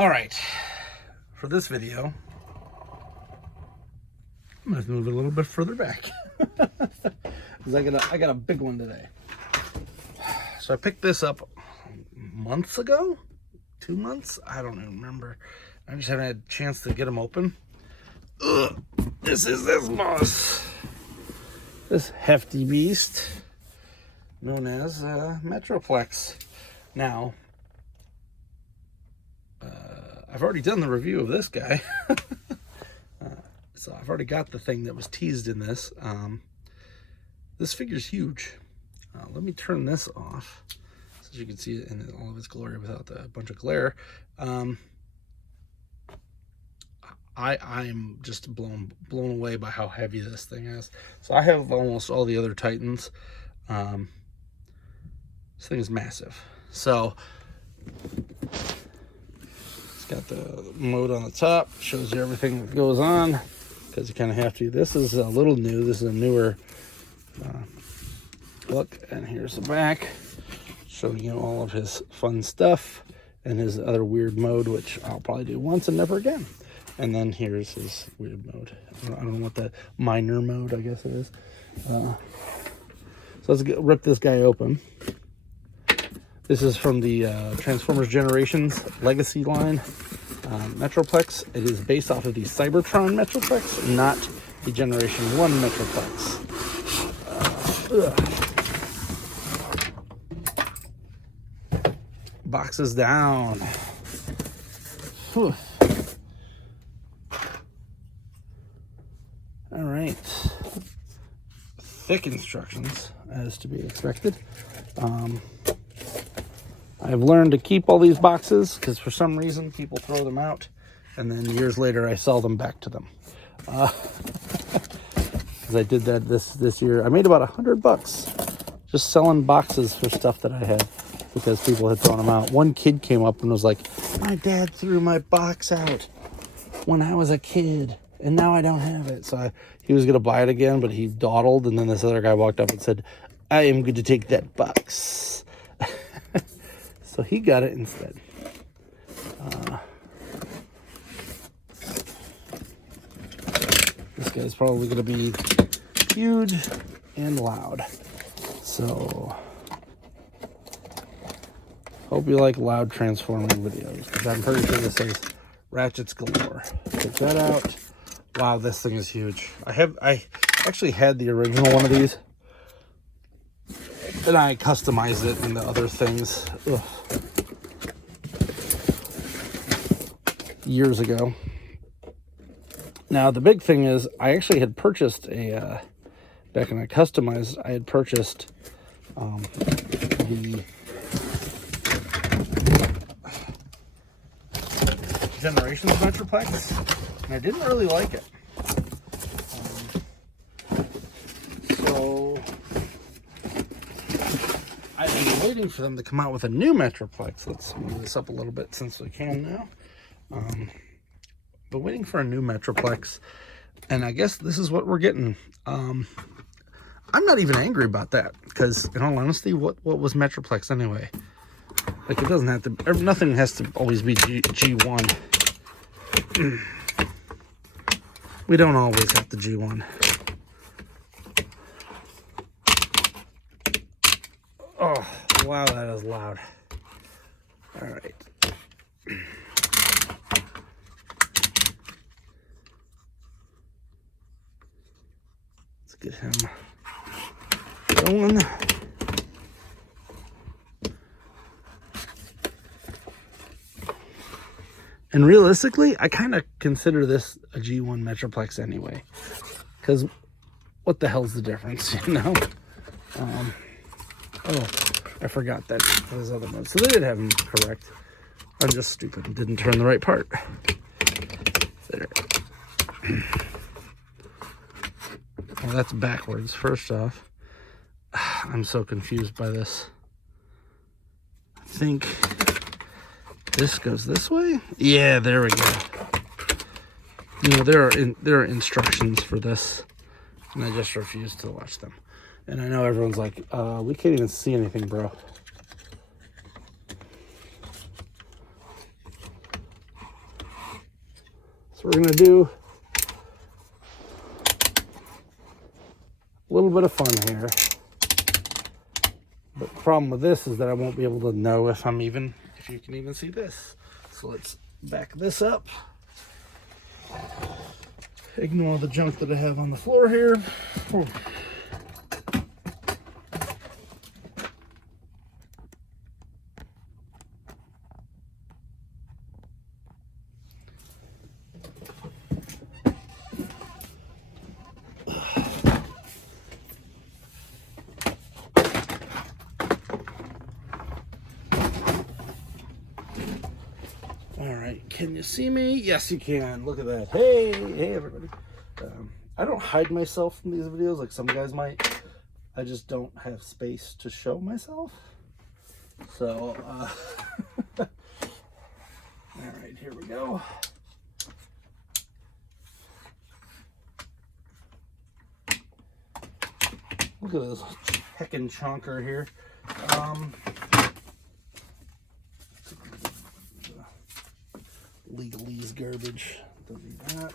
All right, for this video, I'm gonna move it a little bit further back because I got a big one today. So I picked this up months ago, 2 months. I don't even remember. I just haven't had a chance to get them open. Ugh, this is this moss, this hefty beast known as Metroplex. Now, I've already done the review of this guy. So I've already got the thing that was teased in this. This figure's huge. Let me turn this off so you can see it in all of its glory without a bunch of glare. I'm just blown away by how heavy this thing is. So I have almost all the other Titans. This thing is massive. So it's got the mode on the top, shows you everything that goes on, because you kind of have to. This is a little new. This is a newer look, and here's the back, showing you all of his fun stuff and his other weird mode, which I'll probably do once and never again. And then here's his weird mode. I don't know what the minor mode, I guess it is. So let's rip this guy open. This is from the Transformers Generations Legacy line, Metroplex. It is based off of the Cybertron Metroplex, not the Generation 1 Metroplex. Boxes down. Whew. All right. Thick instructions, as to be expected. I've learned to keep all these boxes because for some reason people throw them out, and then years later I sell them back to them. Because I did that this year. I made about $100 just selling boxes for stuff that I had because people had thrown them out. One kid came up and was like, "My dad threw my box out when I was a kid, and now I don't have it." So he was going to buy it again, but he dawdled, and then this other guy walked up and said, "I am going to take that box." So he got it instead. This guy's probably going to be huge and loud. So hope you like loud transforming videos, because I'm pretty sure this is ratchets galore. Check that out. Wow, this thing is huge. I actually had the original one of these, and I customized it into other things years ago. Now the big thing is I actually had purchased a back when I customized, I had purchased the Generations Metroplex, and I didn't really like it. So I've been waiting for them to come out with a new Metroplex. Let's move this up a little bit since we can now. But waiting for a new Metroplex, and I guess this is what we're getting. I'm not even angry about that, because in all honesty, what was Metroplex anyway? Like, it doesn't have to, nothing has to always be G1. We don't always have the G1. Oh, wow, that is loud. All right. Let's get him going. And realistically, I kind of consider this a G1 Metroplex anyway, because what the hell's the difference, you know? Oh, I forgot that those other ones. So they did have them correct. I'm just stupid and didn't turn the right part. There. Well, that's backwards. First off, I'm so confused by this. I think this goes this way. Yeah, there we go. You know, there are instructions for this, and I just refuse to watch them. And I know everyone's like, we can't even see anything, bro. So we're gonna do a little bit of fun here. But the problem with this is that I won't be able to know if you can even see this. So let's back this up. Ignore the junk that I have on the floor here. Ooh. Can you see me? Yes, you can. Look at that. Hey, everybody. I don't hide myself from these videos like some guys might. I just don't have space to show myself. So, all right, here we go. Look at this heckin' chonker here. Legalese garbage. Don't need that.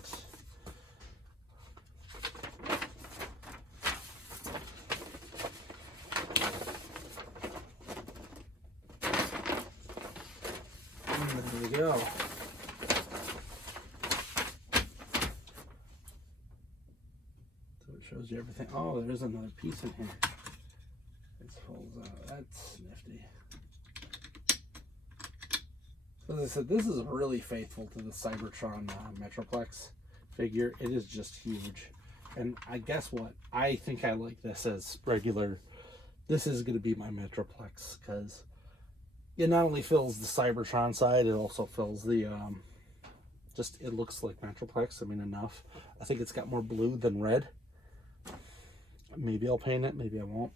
And there we go. So it shows you everything. Oh, there's another piece in here. It folds out. That's nifty. As I said, this is really faithful to the Cybertron Metroplex figure. It is just huge. And I guess what? I think I like this as regular. This is going to be my Metroplex because it not only fills the Cybertron side, it also fills the, it looks like Metroplex. I mean, enough. I think it's got more blue than red. Maybe I'll paint it. Maybe I won't.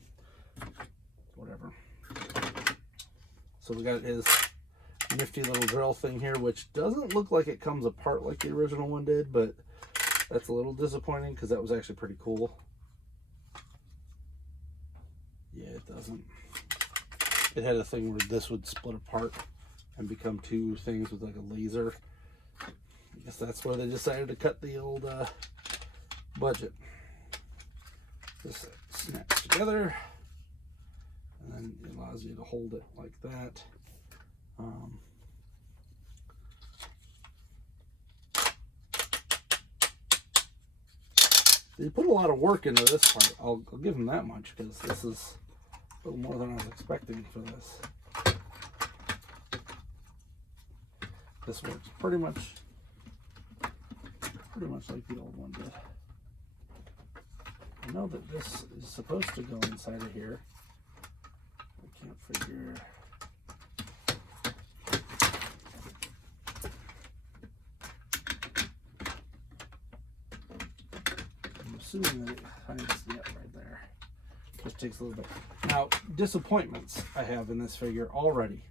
Whatever. So we got his nifty little drill thing here, which doesn't look like it comes apart like the original one did, but that's a little disappointing because that was actually pretty cool. Yeah, it doesn't. It had a thing where this would split apart and become two things with like a laser. I guess that's where they decided to cut the old budget. This snaps together and then it allows you to hold it like that. They put a lot of work into this part. I'll give them that much because this is a little more than I was expecting for this. This works pretty much like the old one did. I know that this is supposed to go inside of here. I can't figure. Assuming that it finds right there. Just takes a little bit. Now, disappointments I have in this figure already.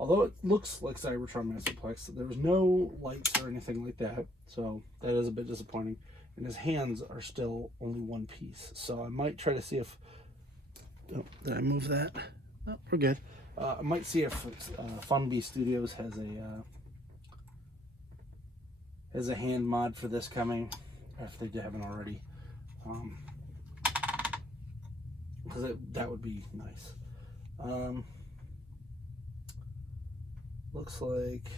Although it looks like Cybertron Metroplex, there was no lights or anything like that, so that is a bit disappointing. And his hands are still only one piece, so I might try to see if. Oh, did I move that? No, we're good. I might see if Funbee Studios has a hand mod for this coming. If they haven't already, because that would be nice. Looks like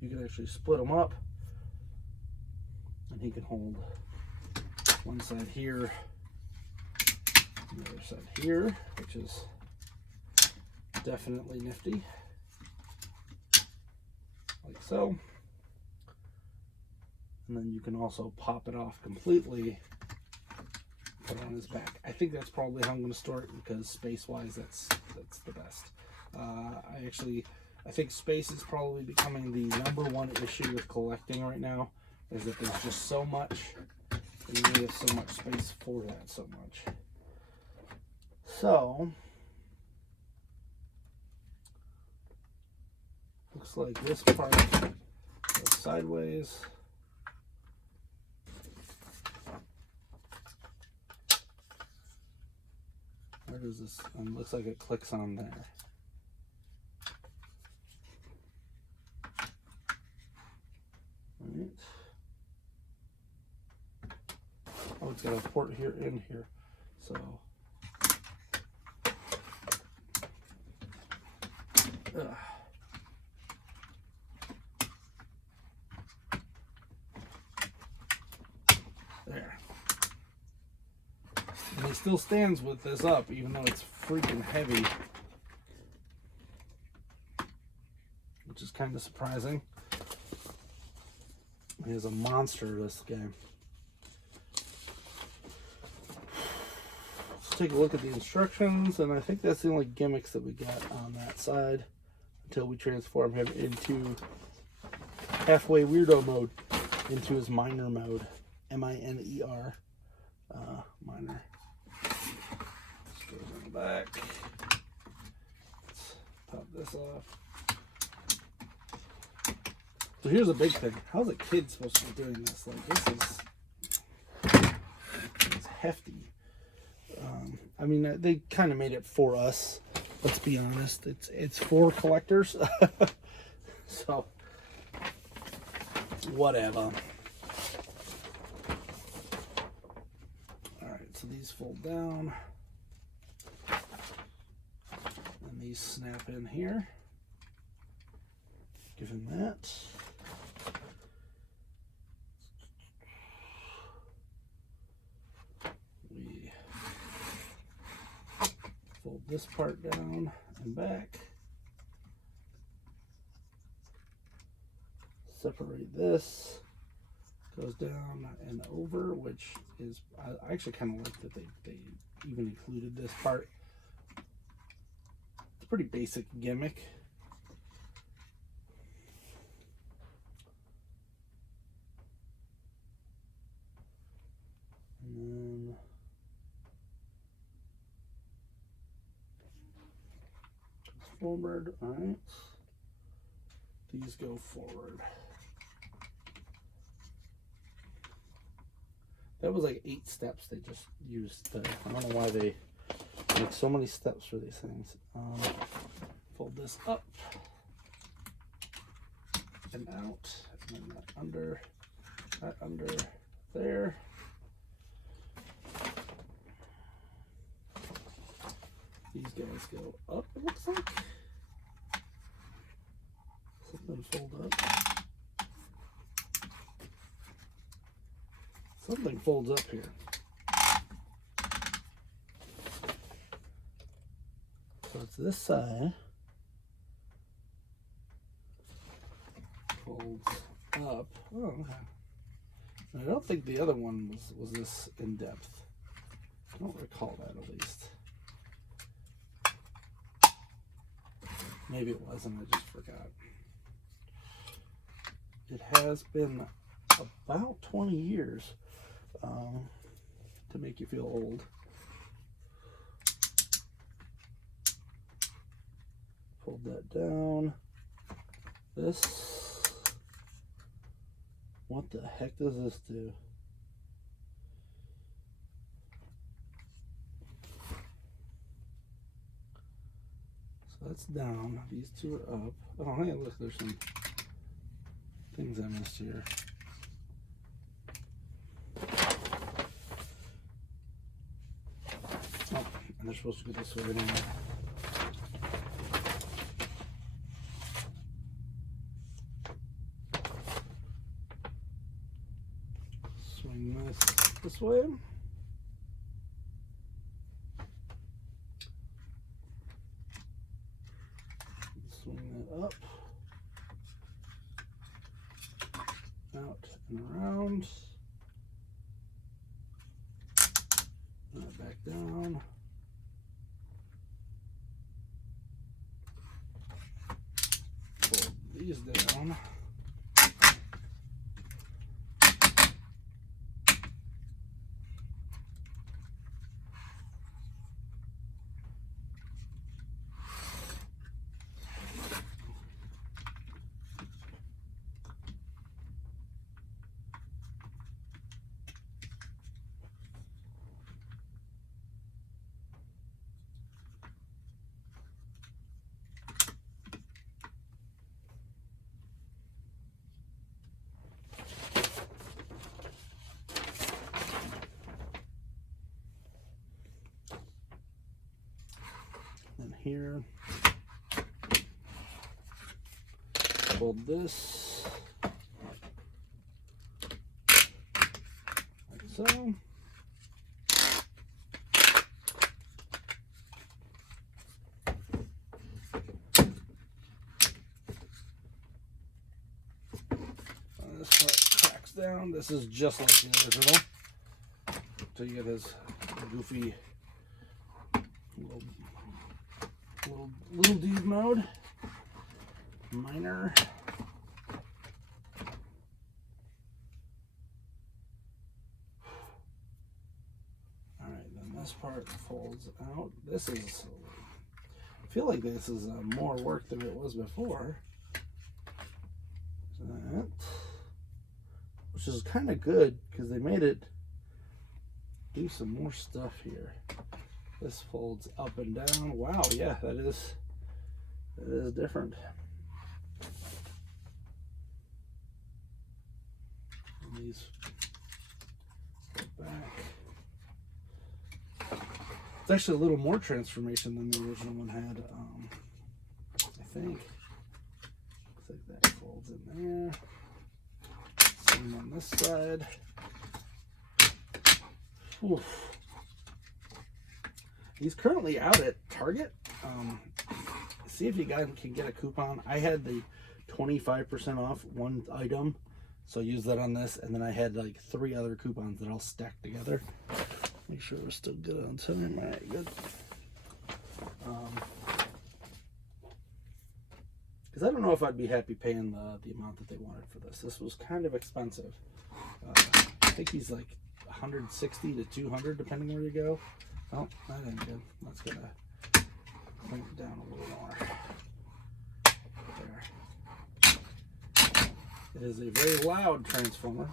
you can actually split them up, and he can hold one side here, and the other side here, which is definitely nifty, like so. And then you can also pop it off completely, put it on his back. I think that's probably how I'm going to store it because space-wise, that's the best. I think space is probably becoming the #1 issue with collecting right now, is that there's just so much, and you need have so much space for that so much. So, looks like this part goes sideways. Where does this? Looks like it clicks on there. Right. it's got a port here and here. So there. And it still stands with this up, even though it's freaking heavy. Which is kind of surprising. He is a monster, this game. Let's take a look at the instructions, and I think that's the only gimmicks that we got on that side until we transform him into halfway weirdo mode, into his miner mode. M-I-N-E-R. Miner. Let's go in the back. Let's pop this off. So here's a big thing. How's a kid supposed to be doing this? Like, this is hefty. I mean, they kind of made it for us. Let's be honest. It's for collectors. So, whatever. Alright, so these fold down. And these snap in here. Give him that. We fold this part down and back. Separate this. Goes down and over, which is, I actually kind of like that they even included this part. It's a pretty basic gimmick. And then forward, all right. These go forward. That was like 8 steps they just used. I don't know why they make so many steps for these things. Fold this up and out, and then that under there. These guys go up, it looks like. Something fold up. Something folds up here. So it's this side. Folds up. Oh, okay. I don't think the other one was this in depth. I don't recall that, at least. Maybe it wasn't, I just forgot. It has been about 20 years to make you feel old. Fold that down. This, what the heck does this do? So that's down. These two are up. Oh, hey, look, there's some things I missed here. Oh, and they're supposed to go this way anyway. Swing this way. Swing that up, out and around, and that back down. Fold these down. here. Fold this like so. This part cracks down. This is just like the original. So you get his goofy little dude mode. Minor. Alright, then this part folds out. This is, I feel like this is more work than it was before. That, which is kind of good because they made it do some more stuff here. This folds up and down. Wow, yeah, that is different. And these go back. It's actually a little more transformation than the original one had. I think. Looks like that folds in there. Same on this side. Oof. He's currently out at Target. See if you guys can get a coupon. I had the 25% off one item, so use that on this, and then I had like 3 other coupons that all stacked together. Make sure we're still good on time. All right, good. Because I don't know if I'd be happy paying the amount that they wanted for this. This was kind of expensive. I think he's like 160 to 200 depending where you go. Oh, that ain't good. That's gonna bring it down a little more. There. It is a very loud transformer.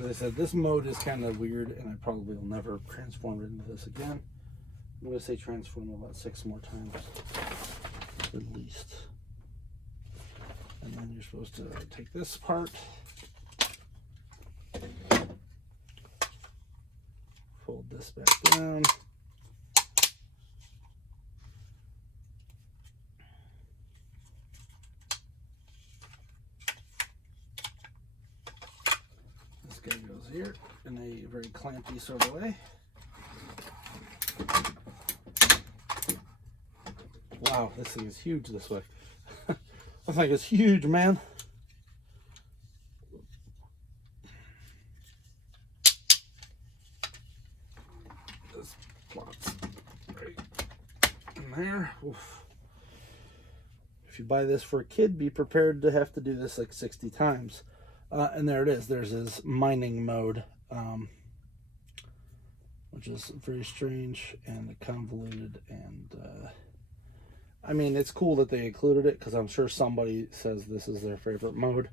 As I said, this mode is kind of weird, and I probably will never transform it into this again. I'm going to say transform about 6 more times, at least. And then you're supposed to take this part, fold this back down. This guy goes here in a very clampy sort of way. Wow, this thing is huge this way. This thing is huge, man. This plops right in there. Oof. If you buy this for a kid, be prepared to have to do this like 60 times. And there it is. There's his mining mode, which is very strange and convoluted. And I mean, it's cool that they included it because I'm sure somebody says this is their favorite mode.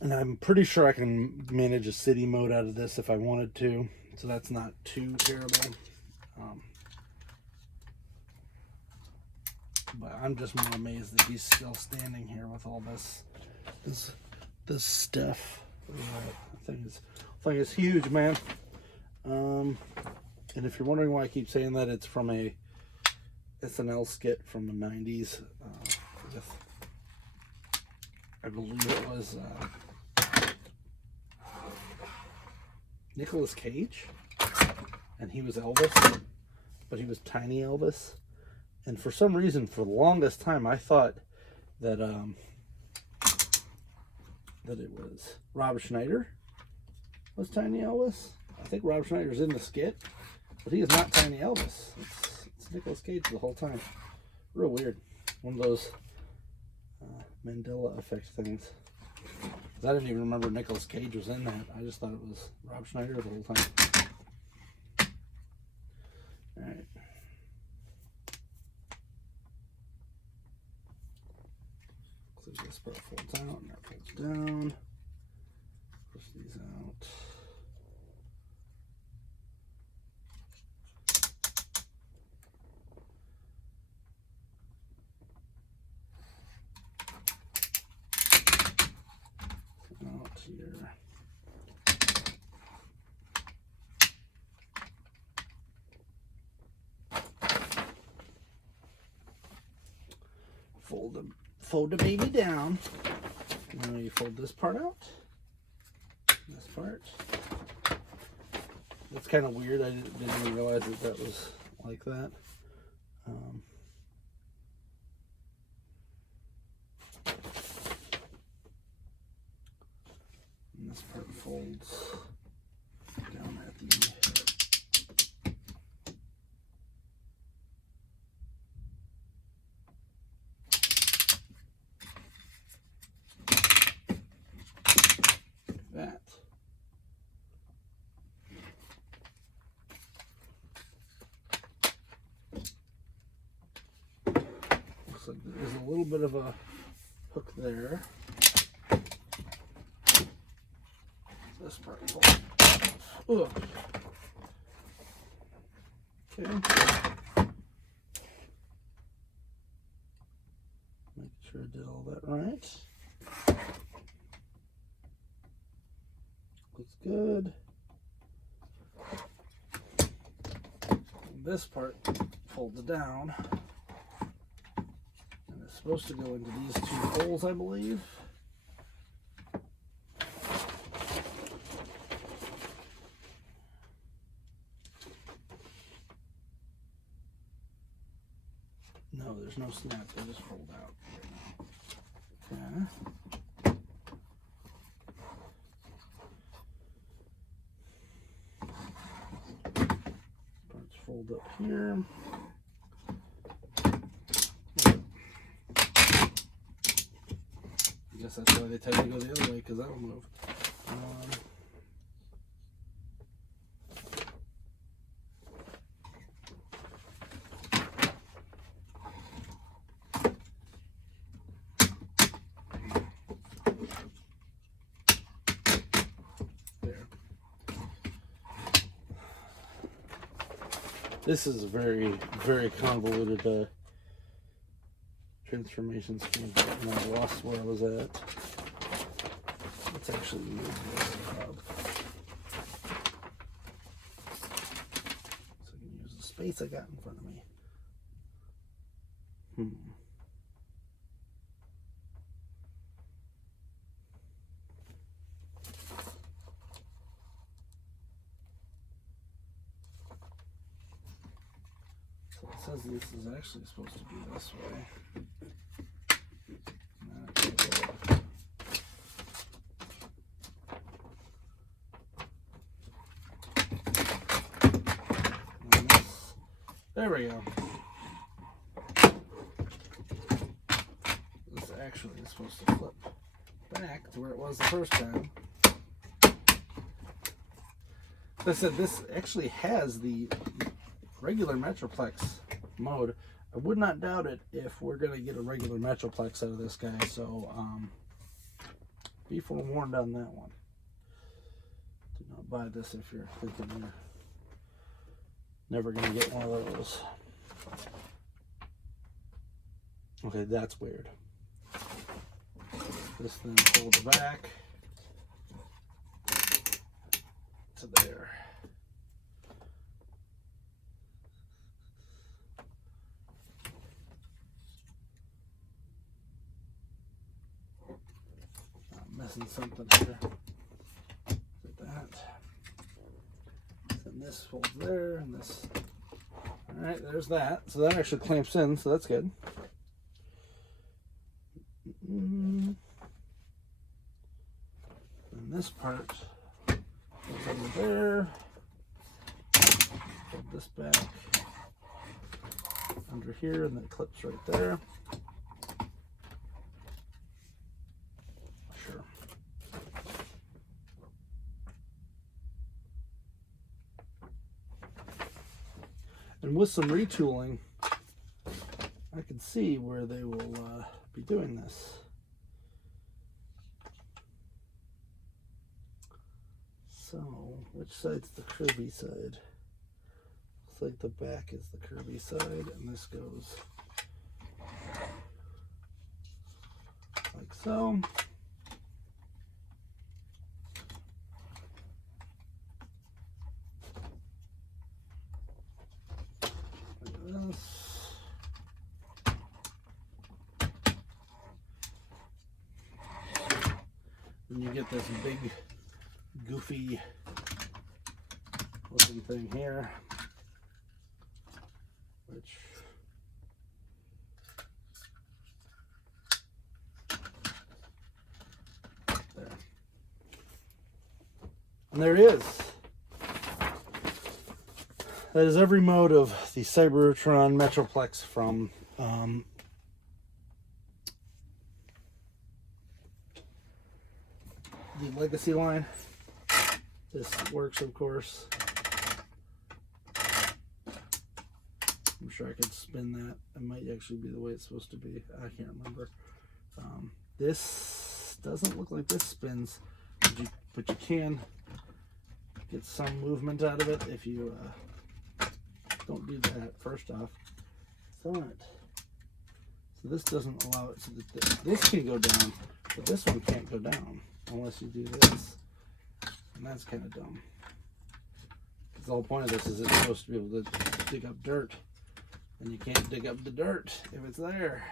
And I'm pretty sure I can manage a city mode out of this if I wanted to. So that's not too terrible. But I'm just more amazed that he's still standing here with all this stuff. I think it's huge, man. And if you're wondering why I keep saying that, it's from a SNL skit from the 90s. I believe it was Nicolas Cage, and he was Elvis, but he was tiny Elvis. And for some reason, for the longest time, I thought that that it was Rob Schneider was Tiny Elvis. I think Rob Schneider's in the skit, but he is not Tiny Elvis. It's Nicolas Cage the whole time. Real weird. One of those Mandela effect things. I didn't even remember Nicolas Cage was in that. I just thought it was Rob Schneider the whole time. All right. So this part folds out and that folds down. Push these out. Out here. fold the baby down. Now you fold this part out. This part. It's kind of weird. I didn't even realize that was like that. And this part folds down at the that. Looks like there's a little bit of a hook there. This part folds. Ugh. Okay. Make sure I did all that right. Looks good. This part folds down. And it's supposed to go into these two holes, I believe. No, there's no snap. They just fold out. Okay. Parts fold up here. I guess that's why they tend to go the other way, because that'll move. This is a very, very convoluted transformation scheme, and I lost where I was at. Let's actually move this up so I can use the space I got in front of me. So it says this is actually supposed to be this way. There we go. This actually is supposed to flip back to where it was the first time. Like I said, this actually has the regular metroplex mode. I would not doubt it if we're going to get a regular metroplex out of this guy, so be forewarned on that one. Do not buy this if you're thinking you're never going to get one of those. Okay, that's weird. This then folds back to there. I'm missing something here. Look at that. And this folds there, and this. All right, there's that. So that actually clamps in, so that's good. And this part goes under there. Fold this back under here, and then it clips right there. Sure. And with some retooling, I can see where they will be doing this. So, which side's the curvy side? Looks like the back is the curvy side, and this goes like so. Like this. And you get this big, goofy looking thing here, which there. And there he is. That is every mode of the Cybertron Metroplex from the Legacy line. This works, of course. I'm sure I could spin that. It might actually be the way it's supposed to be. I can't remember. This doesn't look like this spins, but you can get some movement out of it if you don't do that. First off, so this doesn't allow it, so that this can go down, but this one can't go down unless you do this, and that's kind of dumb. Because the whole point of this is it's supposed to be able to dig up dirt, and you can't dig up the dirt if it's there.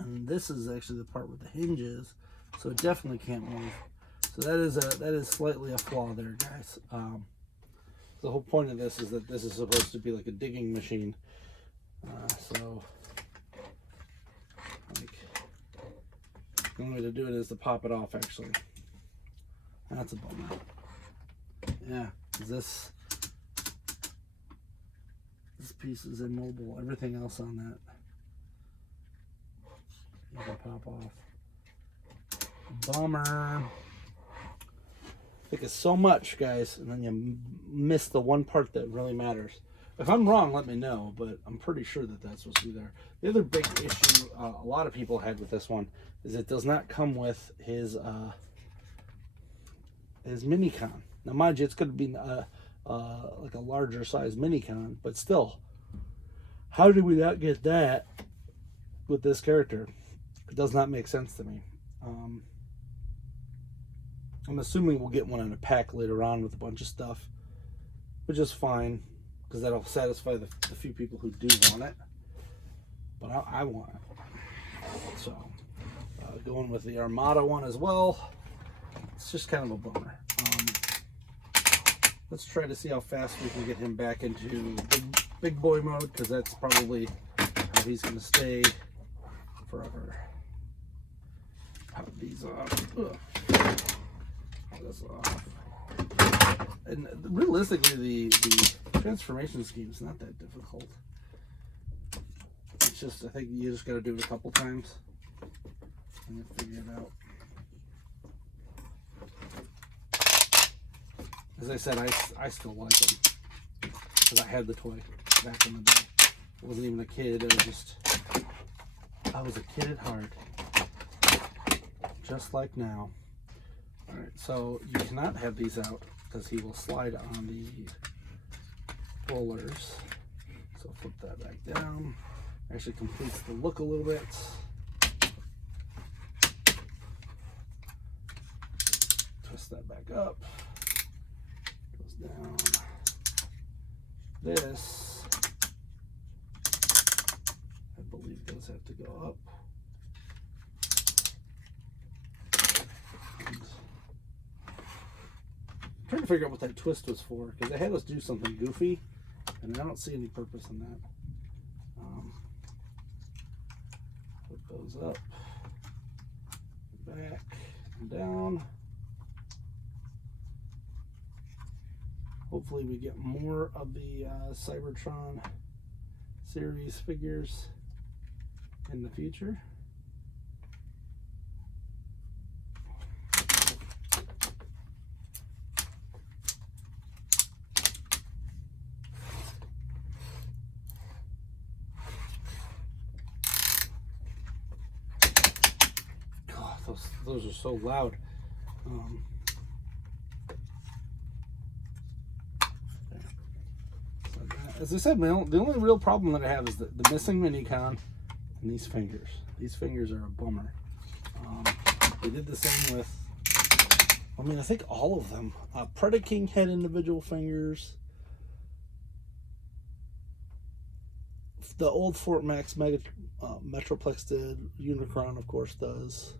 And this is actually the part where the hinge is, so it definitely can't move. So that is slightly a flaw there, guys. The whole point of this is that this is supposed to be like a digging machine. So like, the only way to do it is to pop it off, actually. That's a bummer. Yeah, this piece is immobile. Everything else on that you can pop off. Bummer. I think it's so much, guys, and then you miss the one part that really matters. If I'm wrong, let me know, but I'm pretty sure that that's supposed to be there. The other big issue a lot of people had with this one is it does not come with his Minicon. Now, mind you, it's going to be like a larger size Minicon, but still, how did we not get that with this character? It does not make sense to me. I'm assuming we'll get one in a pack later on with a bunch of stuff, which is fine, because that'll satisfy the few people who do want it. But I want it. So, going with the Armada one as well. It's just kind of a bummer. Let's try to see how fast we can get him back into big boy mode, because that's probably how he's going to stay forever. Pop these off. Ugh. This off. And realistically, the transformation scheme is not that difficult. It's just, I think you just got to do it a couple times and then figure it out. As I said, I still like them because I had the toy back in the day. I wasn't even a kid. I was a kid at heart, just like now. All right, so you cannot have these out because he will slide on the rollers. So flip that back down. Actually completes the look a little bit. Twist that back up. Goes down. This, I believe, does have to go up. I'm trying to figure out what that twist was for, because they had us do something goofy, and I don't see any purpose in that. Put those up, back, and down. Hopefully we get more of the Cybertron series figures in the future. Those are so loud. As I said, the only real problem that I have is the missing Minicon and these fingers. These fingers are a bummer. They did the same with, I mean, I think all of them. Predaking had individual fingers. The old Fort Max Metroplex did. Unicron, of course, does.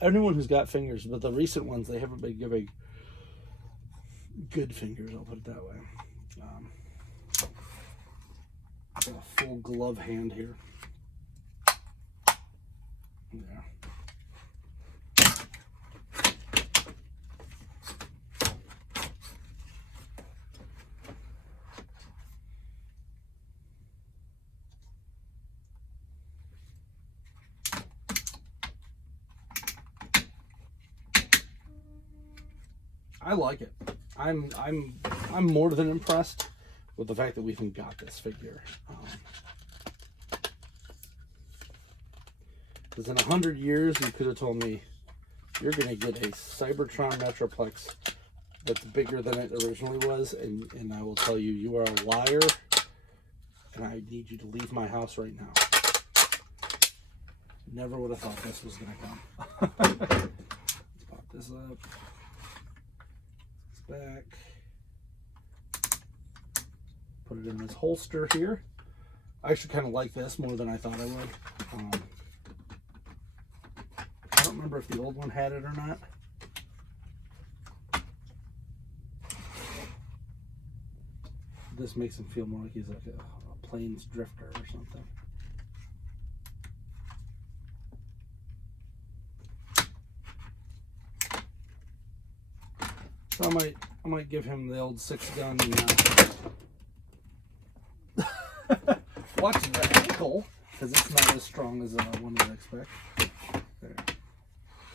Anyone who's got fingers, but the recent ones, they haven't been giving good fingers, I'll put it that way. Got a full glove hand here. There. I like it. I'm more than impressed with the fact that we even got this figure. Because in 100 years, you could have told me you're going to get a Cybertron Metroplex that's bigger than it originally was, and I will tell you, you are a liar, and I need you to leave my house right now. Never would have thought this was going to come. Let's pop this up. Back, put it in this holster here. I actually kind of like this more than I thought I would. I don't remember if the old one had it or not. This makes him feel more like he's like a plains drifter or something. So I might give him the old 6-gun. Watch the ankle, because it's not as strong as one would expect. There.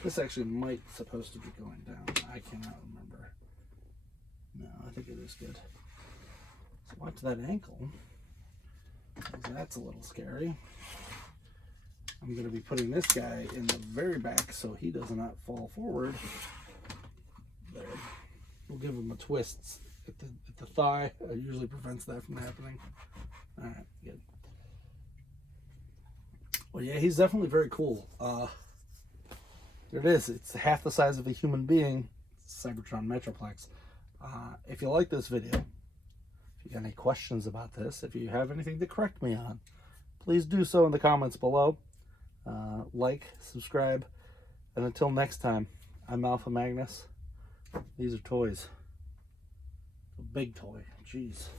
This actually might supposed to be going down. I cannot remember. No, I think it is good. So watch that ankle. That's a little scary. I'm going to be putting this guy in the very back so he does not fall forward. There. We'll give him a twist at the thigh. It usually prevents that from happening. All right, good. Well, yeah, he's definitely very cool. There it is. It's half the size of a human being. Cybertron Metroplex. If you like this video, if you got any questions about this, if you have anything to correct me on, please do so in the comments below. Like, subscribe, and until next time, I'm Alpha Magnus. These are toys. A big toy. Jeez.